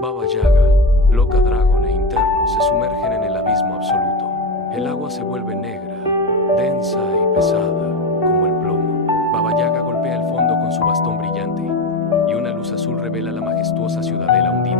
Baba Yaga, Loca Dragon e Interno se sumergen en el abismo absoluto. El agua se vuelve negra, densa y pesada, como el plomo. Baba Yaga golpea el fondo con su bastón brillante, y una luz azul revela la majestuosa ciudadela hundida